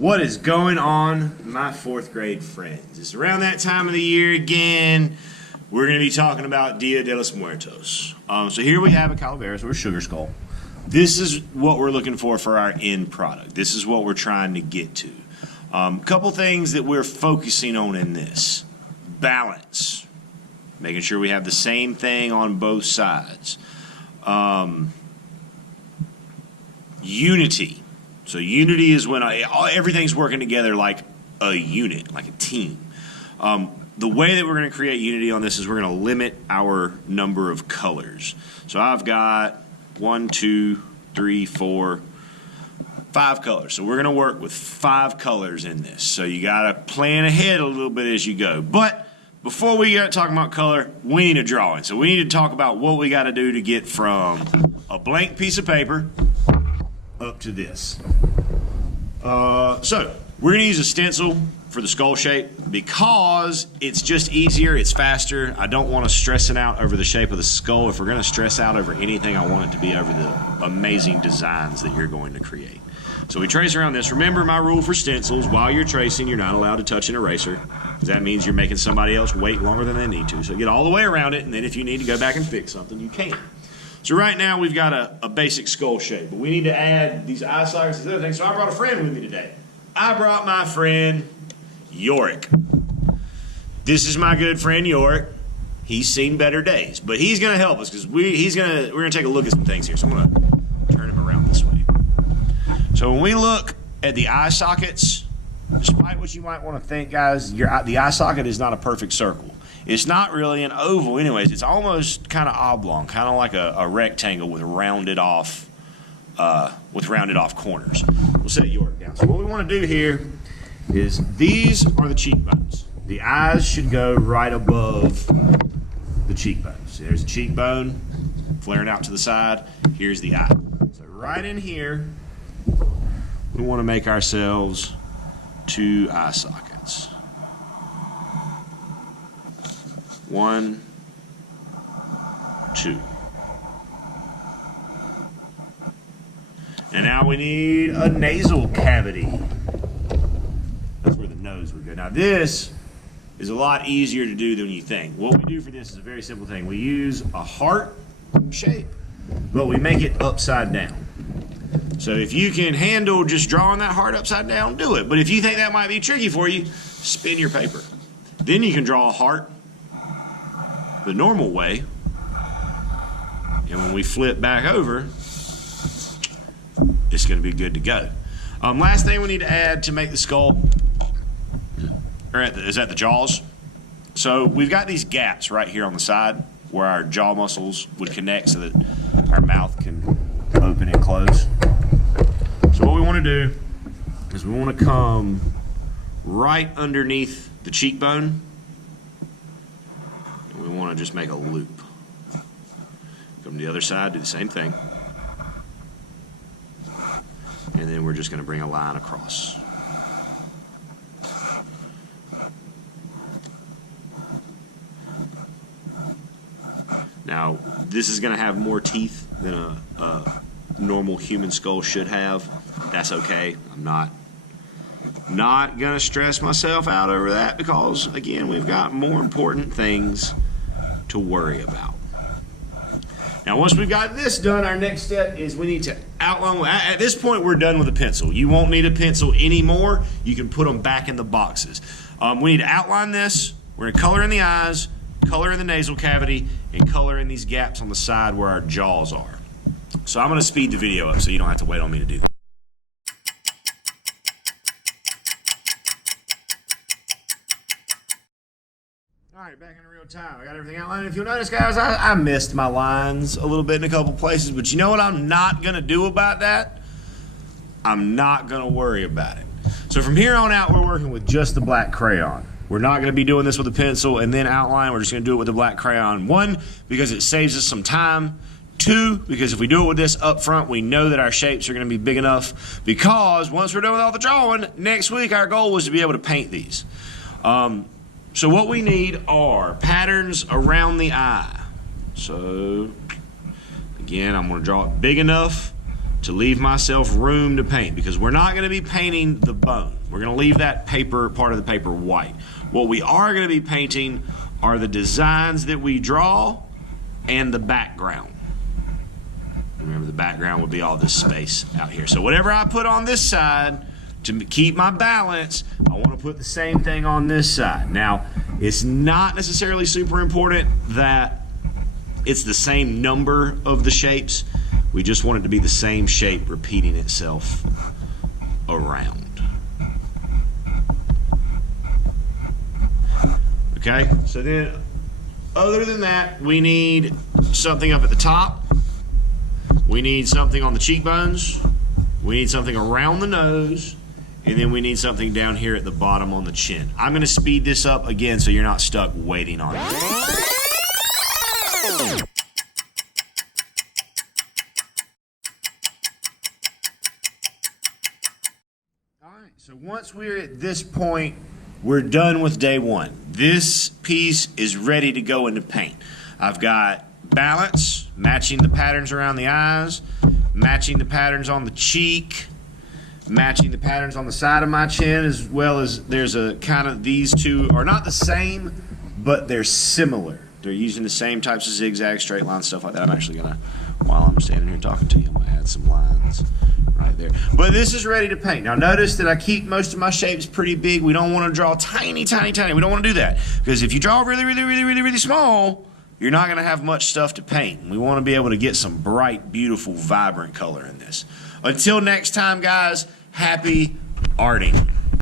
What is going on, my fourth grade friends? It's around that time of the year again. We're going to be talking about Dia de los Muertos. So here we have a calaveras or a sugar skull. This is what we're looking for our end product. This is what we're trying to get to. Couple things that we're focusing on in this. Balance. Making sure we have the same thing on both sides. Unity. So unity is when everything's working together like a unit, like a team. The way that we're going to create unity on this is we're going to limit our number of colors. So I've got 1, 2, 3, 4, 5 colors. So we're going to work with 5 colors in this. So you got to plan ahead a little bit as you go. But before we get talking about color, we need a drawing. So we need to talk about what we got to do to get from a blank piece of paper up to this. So we're going to use a stencil for the skull shape because it's just easier, it's faster. I don't want to stress it out over the shape of the skull. If we're going to stress out over anything, I want it to be over the amazing designs that you're going to create. So we trace around this. Remember my rule for stencils, while you're tracing, you're not allowed to touch an eraser, because that means you're making somebody else wait longer than they need to. So get all the way around it, and then if you need to go back and fix something, you can. So right now we've got a basic skull shape, but we need to add these eye sockets, these other things. So I brought a friend with me today. I brought my friend Yorick. This is my good friend Yorick. He's seen better days, but he's going to help us because we're going to take a look at some things here. So I'm going to turn him around this way. So when we look at the eye sockets, despite what you might want to think, guys, the eye socket is not a perfect circle. It's not really an oval anyways. It's almost kind of oblong, kind of like a rectangle with rounded off corners. We'll set York down. So what we want to do here is these are the cheekbones. The eyes should go right above the cheekbones. So there's a cheekbone flaring out to the side. Here's the eye. So right in here, we want to make ourselves 2 eye sockets. 1, 2. And now we need a nasal cavity. That's where the nose would go. Now this is a lot easier to do than you think. What we do for this is a very simple thing. We use a heart shape, but we make it upside down. So if you can handle just drawing that heart upside down, do it. But if you think that might be tricky for you, spin your paper. Then you can draw a heart the normal way, and when we flip back over, it's going to be good to go. Last thing we need to add to make the skull is at the jaws. So we've got these gaps right here on the side where our jaw muscles would connect so that our mouth can open and close. So what we want to do is we want to come right underneath the cheekbone. We want to just make a loop. Come to the other side, do the same thing. And then we're just going to bring a line across. Now, this is going to have more teeth than a normal human skull should have. That's okay. I'm not going to stress myself out over that because, again, we've got more important things to worry about. Now, once we've got this done, our next step is we need to outline. At this point, we're done with a pencil. You won't need a pencil anymore. You can put them back in the boxes. We need to outline this. We're going to color in the eyes, color in the nasal cavity, and color in these gaps on the side where our jaws are. So I'm going to speed the video up so you don't have to wait on me to do that. All right, back in real time. I got everything outlined. If you'll notice, guys, I missed my lines a little bit in a couple places, but you know what I'm not going to do about that? I'm not going to worry about it. So from here on out, we're working with just the black crayon. We're not going to be doing this with a pencil and then outline. We're just going to do it with the black crayon. 1, because it saves us some time. 2, because if we do it with this up front, we know that our shapes are going to be big enough, because once we're done with all the drawing, next week our goal was to be able to paint these. So what we need are patterns around the eye. So again, I'm going to draw it big enough to leave myself room to paint, because we're not going to be painting the bone. We're going to leave that paper, part of the paper, white. What we are going to be painting are the designs that we draw and the background. Remember, the background would be all this space out here. So whatever I put on this side, to keep my balance, I want to put the same thing on this side. Now, it's not necessarily super important that it's the same number of the shapes. We just want it to be the same shape repeating itself around. Okay, so then other than that, we need something up at the top. We need something on the cheekbones. We need something around the nose. And then we need something down here at the bottom on the chin. I'm going to speed this up again so you're not stuck waiting on it. All right, so once we're at this point, we're done with day one. This piece is ready to go into paint. I've got balance, matching the patterns around the eyes, matching the patterns on the cheek, matching the patterns on the side of my chin, as well as there's a kind of, these two are not the same, but they're similar. They're using the same types of zigzag, straight line, stuff like that. I'm actually gonna, while I'm standing here talking to you, I'm gonna add some lines right there. But this is ready to paint. Now notice that I keep most of my shapes pretty big. We don't want to draw tiny, tiny, tiny. We don't want to do that, because if you draw really, really, really, really, really small, you're not gonna have much stuff to paint. We want to be able to get some bright, beautiful, vibrant color in this. Until next time, guys, happy arting.